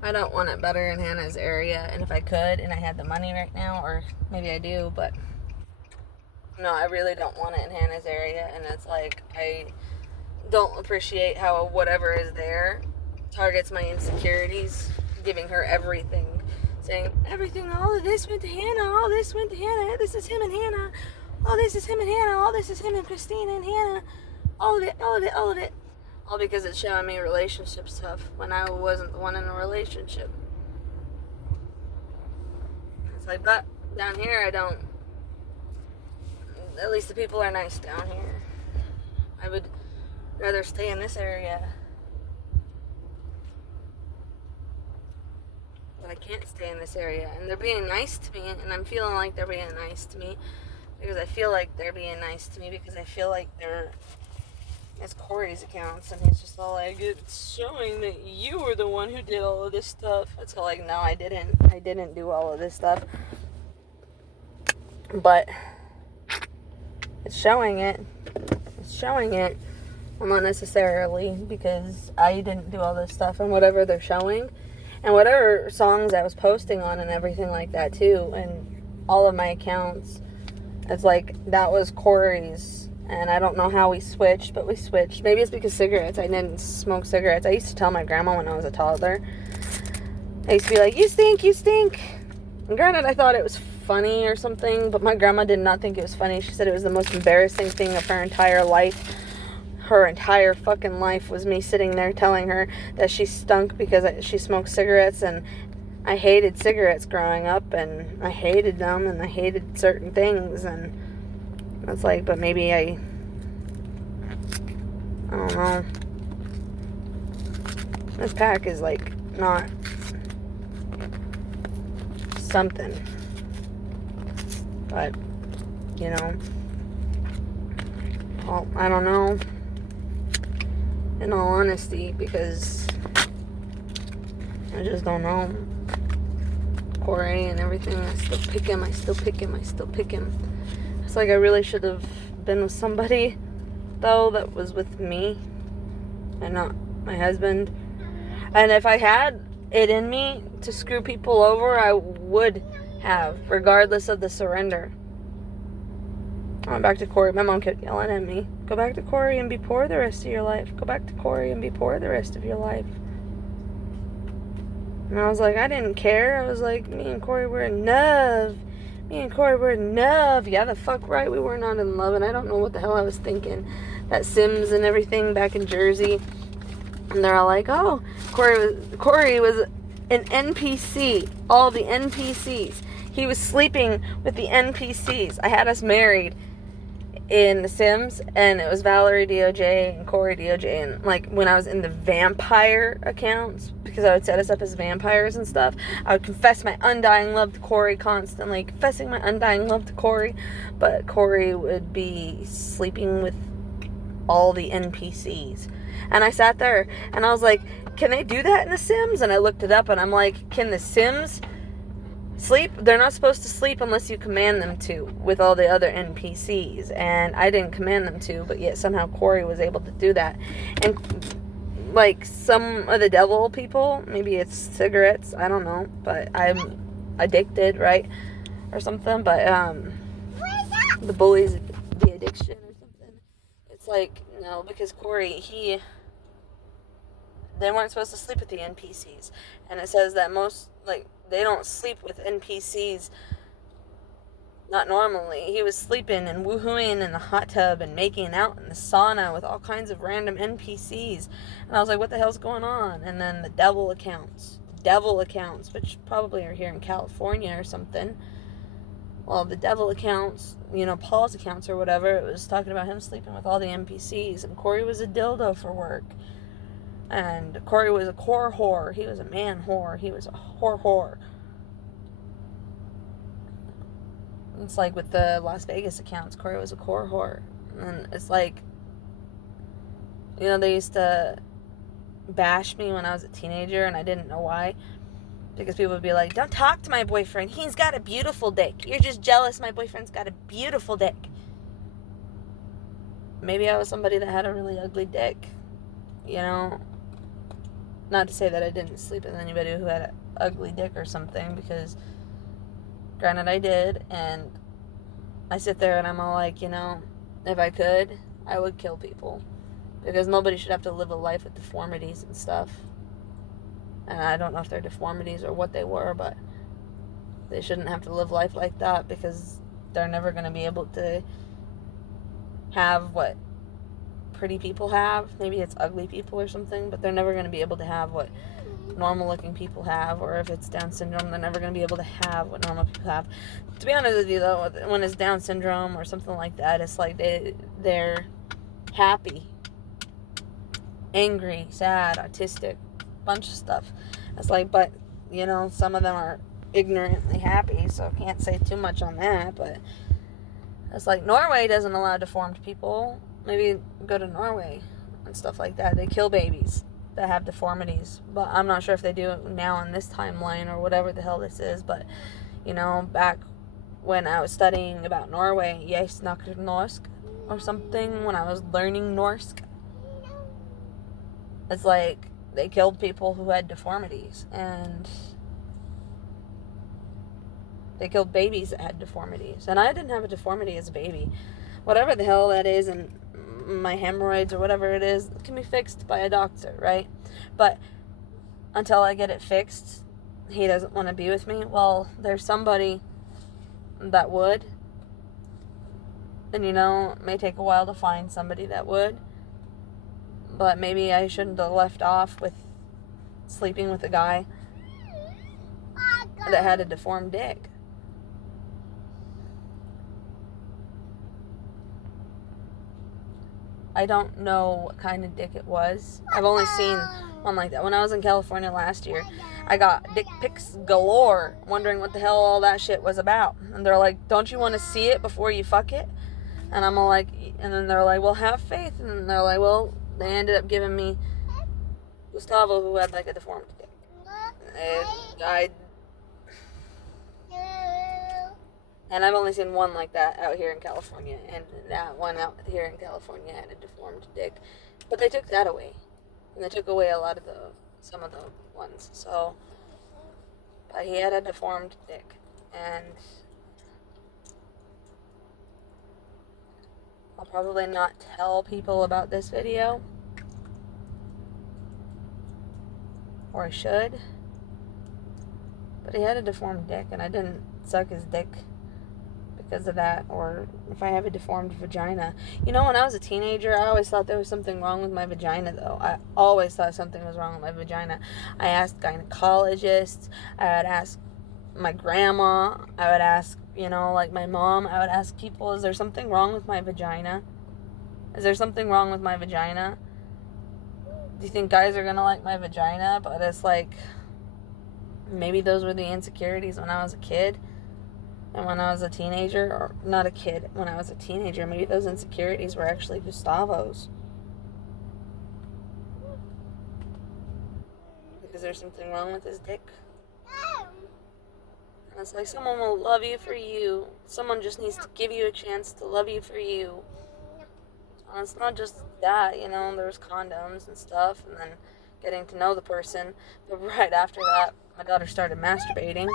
I don't want it better in Hannah's area, and if I could, and I had the money right now, or maybe I do, but no, I really don't want it in Hannah's area, and it's like, I don't appreciate how whatever is there targets my insecurities, giving her everything, saying, everything, all of this went to Hannah, all this went to Hannah, this is him and Hannah, all this is him and Hannah, all this is him and Christina and Hannah, all of it, all of it, all of it. All because it's showing me relationship stuff when I wasn't the one in a relationship. It's like, but down here I don't. At least the people are nice down here. I would rather stay in this area. But I can't stay in this area. And they're being nice to me, and I'm feeling like they're being nice to me. Because I feel like they're being nice to me, because I feel like they're... It's Corey's accounts, and he's just all like, it's showing that you were the one who did all of this stuff. It's all like, no, I didn't. I didn't do all of this stuff. But it's showing it. It's showing it. Well, not necessarily, because I didn't do all this stuff, and whatever they're showing, and whatever songs I was posting on and everything like that too, and all of my accounts, it's like, that was Corey's. And I don't know how we switched, but we switched. Maybe it's because cigarettes. I didn't smoke cigarettes. I used to tell my grandma when I was a toddler. I used to be like, you stink, you stink. And granted, I thought it was funny or something, but my grandma did not think it was funny. She said it was the most embarrassing thing of her entire life. Her entire fucking life was me sitting there telling her that she stunk because she smoked cigarettes, and I hated cigarettes growing up, and I hated them, and I hated certain things, and it's like, but maybe I don't know. This pack is like not something. But, you know. Well, I don't know. In all honesty, because I just don't know. Corey and everything, I still pick him, I still pick him, I still pick him. It's like I really should have been with somebody, though, that was with me and not my husband. And if I had it in me to screw people over, I would have, regardless of the surrender. I went back to Corey. My mom kept yelling at me, go back to Corey and be poor the rest of your life. Go back to Corey and be poor the rest of your life. And I was like, I didn't care. I was like, me and Corey were in love. Me and Corey were in love. Yeah, the fuck right, we were not in love, and I don't know what the hell I was thinking. That Sims and everything back in Jersey, and they're all like, oh, Corey was an NPC. All the NPCs. He was sleeping with the NPCs. I had us married in The Sims, and it was Valerie DOJ and Corey DOJ, and like when I was in the vampire accounts, because I would set us up as vampires and stuff, I would confess my undying love to Corey constantly, confessing my undying love to Corey, but Corey would be sleeping with all the NPCs. And I sat there and I was like, can they do that in The Sims? And I looked it up and I'm like, can The Sims sleep? They're not supposed to sleep unless you command them to with all the other NPCs, and I didn't command them to, but yet somehow Corey was able to do that. And like some of the devil people, maybe it's cigarettes, I don't know, but I'm addicted, right, or something, but the bullies, the addiction or something. It's like, no, because Corey, they weren't supposed to sleep with the NPCs, and it says that most, like, they don't sleep with NPCs, not normally. He was sleeping and woohooing in the hot tub and making out in the sauna with all kinds of random NPCs. And I was like, what the hell's going on? And then the devil accounts, which probably are here in California or something. Well, the devil accounts, Paul's accounts or whatever, it was talking about him sleeping with all the NPCs. And Corey was a dildo for work. And Corey was a core whore. He was a man whore. He was a whore. It's like with the Las Vegas accounts, Corey was a core whore. And it's like, they used to bash me when I was a teenager, and I didn't know why. Because people would be like, don't talk to my boyfriend. He's got a beautiful dick. You're just jealous my boyfriend's got a beautiful dick. Maybe I was somebody that had a really ugly dick. not to say that I didn't sleep with anybody who had an ugly dick or something, because granted I did, and I sit there and I'm all like, you know, if I could, I would kill people, because nobody should have to live a life with deformities and stuff. And I don't know if they're deformities or what they were, but they shouldn't have to live life like that, because they're never going to be able to have what pretty people have. Maybe it's ugly people or something, but they're never going to be able to have what normal looking people have. Or if it's Down syndrome, they're never going to be able to have what normal people have. To be honest with you, though, when it's Down syndrome or something like that, it's like they're happy, angry, sad, autistic, bunch of stuff. It's like, but you know, some of them are ignorantly happy, so can't say too much on that. But it's like Norway doesn't allow deformed people. Maybe go to Norway and stuff like that. They kill babies that have deformities, but I'm not sure if they do it now in this timeline or whatever the hell this is. But you know, back when I was studying about Norway, jeg snakker norsk or something, when I was learning Norse, it's like they killed people who had deformities, and they killed babies that had deformities. And I didn't have a deformity as a baby. Whatever the hell that is, and my hemorrhoids or whatever it is, it can be fixed by a doctor, right? But until I get it fixed, he doesn't want to be with me. Well, there's somebody that would. And you know, it may take a while to find somebody that would. But maybe I shouldn't have left off with sleeping with a guy that had a deformed dick. I don't know what kind of dick it was. I've only seen one like that. When I was in California last year, I got dick pics galore, wondering what the hell all that shit was about. And they're like, don't you want to see it before you fuck it? And I'm all like, and then they're like, well, have faith. And then they're like, well, they ended up giving me Gustavo, who had like a deformed dick. And I've only seen one like that out here in California, and that one out here in California had a deformed dick. But they took that away, and they took away some of the ones. So, but he had a deformed dick, and I'll probably not tell people about this video, or I should. But he had a deformed dick, and I didn't suck his dick because of that, or if I have a deformed vagina. You know, when I was a teenager, I always thought there was something wrong with my vagina, though. I always thought something was wrong with my vagina. I asked gynecologists, I would ask my grandma, I would ask, you know, like my mom, I would ask people, is there something wrong with my vagina? Is there something wrong with my vagina? Do you think guys are gonna like my vagina? But it's like, maybe those were the insecurities when I was a kid. And when I was a teenager, or not a kid, when I was a teenager, maybe those insecurities were actually Gustavo's. Because there's something wrong with his dick. And it's like, someone will love you for you. Someone just needs to give you a chance to love you for you. And it's not just that, you know, there's condoms and stuff, and then getting to know the person. But right after that, my daughter started masturbating.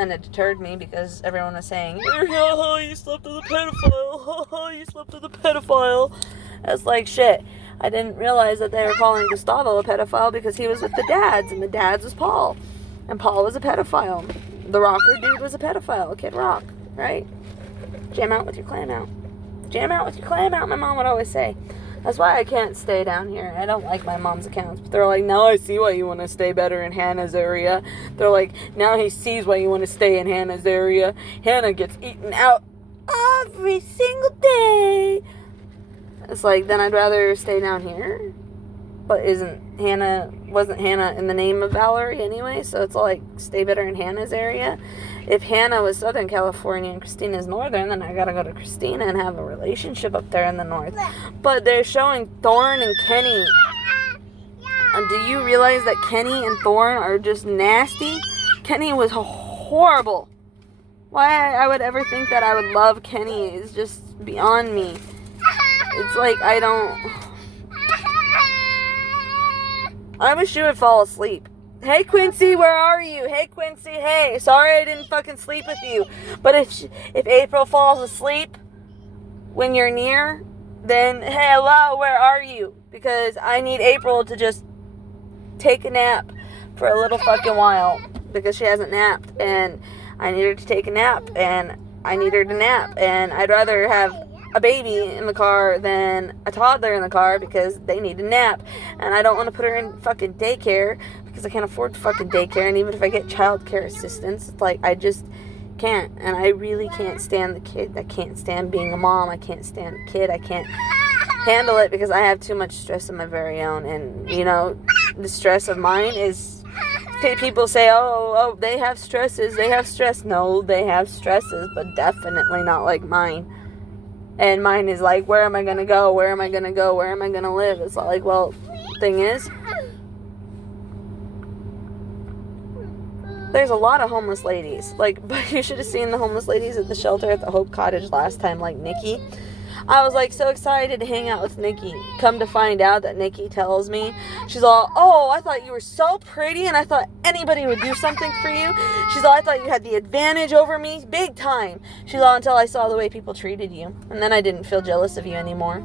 And it deterred me because everyone was saying, you slept with a pedophile. You slept with a pedophile. It's like, shit. I didn't realize that they were calling Gustavo a pedophile because he was with the dads, and the dads was Paul. And Paul was a pedophile. The rocker dude was a pedophile, Kid Rock, right? Jam out with your clam out. Jam out with your clam out, my mom would always say. That's why I can't stay down here. I don't like my mom's accounts. But they're like, now I see why you want to stay better in Hannah's area. They're like, now he sees why you want to stay in Hannah's area. Hannah gets eaten out every single day. It's like, then I'd rather stay down here. But wasn't Hannah in the name of Valerie anyway? So it's like, stay better in Hannah's area. If Hannah was Southern California and Christina's Northern, then I gotta go to Christina and have a relationship up there in the North. But they're showing Thorne and Kenny. And do you realize that Kenny and Thorne are just nasty? Kenny was horrible. Why I would ever think that I would love Kenny is just beyond me. It's like, I don't... I wish you would fall asleep. Hey, Quincy, where are you? Hey, Quincy, hey. Sorry I didn't fucking sleep with you. But if April falls asleep when you're near, then, hey, hello, where are you? Because I need April to just take a nap for a little fucking while. Because she hasn't napped. And I need her to take a nap. And I need her to nap. And I'd rather have a baby in the car than a toddler in the car because they need a nap. And I don't want to put her in fucking daycare because I can't afford fucking daycare. And even if I get child care assistance, it's like I just can't. And I really can't stand the kid. I can't stand being a mom. I can't stand the kid. I can't handle it because I have too much stress of my very own. And, you know, the stress of mine is... People say, oh, they have stresses. They have stress. No, they have stresses, but definitely not like mine. And mine is like, where am I going to go? Where am I going to go? Where am I going to live? It's like, well, thing is, there's a lot of homeless ladies. Like, but you should have seen the homeless ladies at the shelter at the Hope Cottage last time, like Nikki. I was like so excited to hang out with Nikki. Come to find out that Nikki tells me, she's all, oh, I thought you were so pretty and I thought anybody would do something for you. She's all, I thought you had the advantage over me big time. She's all, until I saw the way people treated you. And then I didn't feel jealous of you anymore.